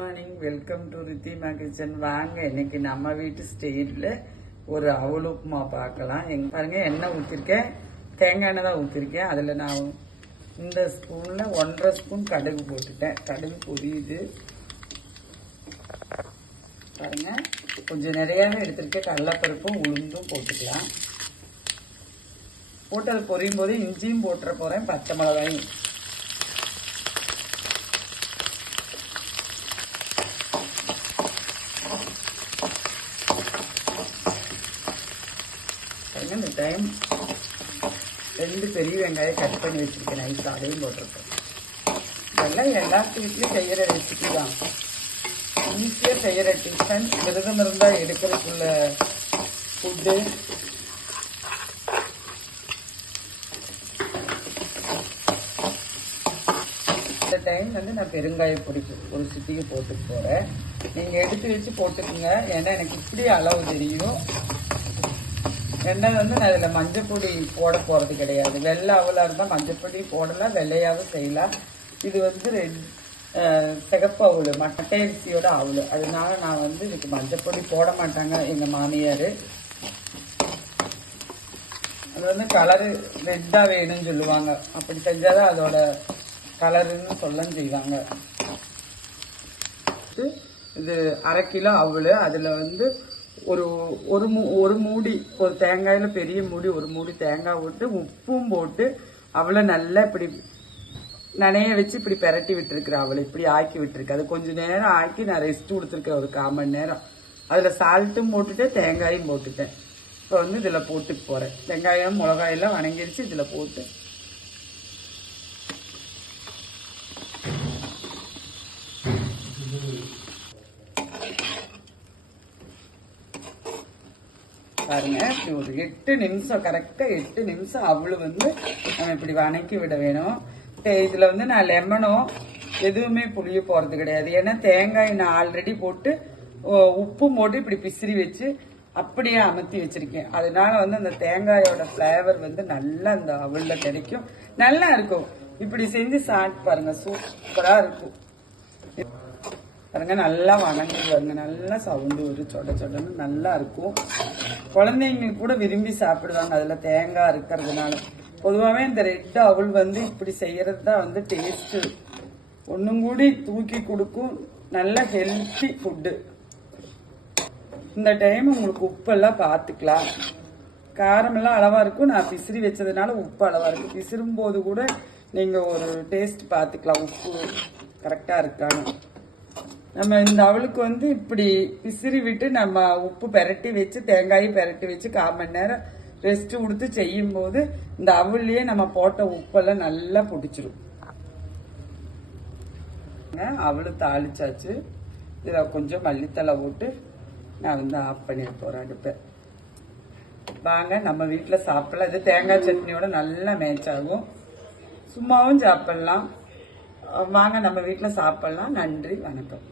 Morning, welcome to Ridhima kitchen. வாங்க, இன்னைக்கு நம்ம வீட்டு ஸ்டைலில் ஒரு அவல் உப்புமா பார்க்கலாம். பாருங்க, எண்ணெய் ஊற்றிருக்கேன், தேங்காய் எண்ணெய் தான் ஊற்றிருக்கேன். அதில் நான் இந்த ஸ்பூனில் 1.5 ஸ்பூன் கடுகு போட்டுட்டேன். கடுகு பொரியுது பாருங்க. கொஞ்சம் நிறையாவே எடுத்திருக்கேன். கடலைப்பருப்பும் உளுந்தும் போட்டுக்கலாம். போட்டு அது பொரியும் போது இஞ்சியும் போட்டுற போகிறேன், பச்சை மிளகாயும். இந்த டைம் 2 பெரிய வெங்காயம் கட் பண்ணி வச்சிருக்கேன், நைஸ். அதையும் போட்டிருக்கேன். இதெல்லாம் எல்லாத்து வீட்லையும் செய்கிற ரெசிபி தான், ஈஸியாக செய்கிற டிஃபன். விரதம் இருந்தால் எடுக்கிறதுக்குள்ள ஃபுட்டு. இந்த டைம் நான் பெருங்காய பொடி ஒரு சிட்டிக்கு போட்டுட்டு போகிறேன். நீங்கள் எடுத்து வச்சு போட்டுக்குங்க, ஏன்னா எனக்கு இப்படி அளவு தெரியும். ரெண்டாவது நான் இதில் மஞ்சப்பொடி போட போகிறது கிடையாது. வெள்ளை அவலாக இருந்தால் மஞ்சப்பொடி போடலாம், வெள்ளையாகவும் செய்யலாம். இது சிகப்பு அவல், மட்டை அரிசியோட அவல். அதனால நான் இதுக்கு மஞ்சப்பொடி போட மாட்டாங்க எங்கள் மாமியார். அது கலரு ரெட்டாக வேணும்னு சொல்லுவாங்க. அப்படி செஞ்சாதான் அதோட கலருன்னு சொல்லன்னு செய்வாங்க. இது 1/2 கிலோ அவல். அதில் ஒரு மூடி, ஒரு தேங்காயில் பெரிய மூடி, ஒரு மூடி தேங்காய் போட்டு உப்பும் போட்டு அவளை நல்லா இப்படி நனைய வச்சு இப்படி பெரட்டி விட்டுருக்குறேன். அவளை இப்படி ஆக்கி விட்டுருக்கு. அது கொஞ்சம் நேரம் ஆக்கி நான் ரெஸ்ட் கொடுத்துருக்கேன், ஒரு 1/4 மணி நேரம். அதில் சால்ட்டும் போட்டுட்டு தேங்காயும் போட்டுட்டேன். இப்போ இதில் போட்டுக்கு போகிறேன். வெங்காயம் மிளகாயெல்லாம் வணங்கிடுச்சு. இதில் போட்டு பாருங்க, இப்படி ஒரு 8 நிமிஷம், கரெக்டாக 8 நிமிஷம் அவளு நம்ம இப்படி வணக்கி விட வேணும். இதில் நான் லெமனோ எதுவுமே புளிய போகிறது கிடையாது. ஏன்னா தேங்காய் நான் ஆல்ரெடி போட்டு உப்பும் போட்டு இப்படி பிசிறி வச்சு அப்படியே அமர்த்தி வச்சிருக்கேன். அதனால அந்த தேங்காயோட ஃப்ளேவர் நல்லா அந்த அவளில் கிடைக்கும், நல்லா இருக்கும். இப்படி செஞ்சு சாப்பிட்டு பாருங்க, சூப்பராக இருக்கும். பாருங்க, நல்லா வணங்கி பாருங்க, நல்லா சவுண்டு ஒரு சொட சொடன்னு நல்லா இருக்கும். குழந்தைங்களுக்கு கூட விரும்பி சாப்பிடுவாங்க, அதில் தேங்காய் இருக்கிறதுனால. பொதுவாகவே இந்த ரெட் அவல் இப்படி செய்யறது தான் டேஸ்ட்டு. ஒன்றும் கூடி தூக்கி கொடுக்கும், நல்ல ஹெல்த்தி ஃபுட்டு. இந்த டைம் உங்களுக்கு உப்பெல்லாம் பார்த்துக்கலாம். காரமெல்லாம் அளவாக இருக்கும். நான் பிசிறி வச்சதுனால உப்பு அளவாக இருக்கும். பிசிறும் போது கூட நீங்கள் ஒரு டேஸ்ட் பார்த்துக்கலாம், உப்பு கரெக்டாக இருக்கான்னு. நம்ம இந்த அவளுக்கு இப்படி பிசிறி விட்டு நம்ம உப்பு பெரட்டி வச்சு தேங்காயும் பெரட்டி வச்சு 1/4 மணி நேரம் ரெஸ்ட் கொடுத்து செய்யும் போது இந்த அவள்லயே நம்ம போட்ட உப்பெல்லாம் நல்லா பிடிச்சிரும். அவளு தாளிச்சாச்சு. இதில் கொஞ்சம் மல்லித்தலை போட்டு நான் ஆஃப் பண்ணி போறேன் அடுப்பை. வாங்க, நம்ம வீட்டில் சாப்பிடலாம். இது தேங்காய் சட்னியோட நல்லா மேட்ச் ஆகும். சும்மாவும் சாப்பிடலாம். வாங்க, நம்ம வீட்டில் சாப்பிடலாம். நன்றி, வணக்கம்.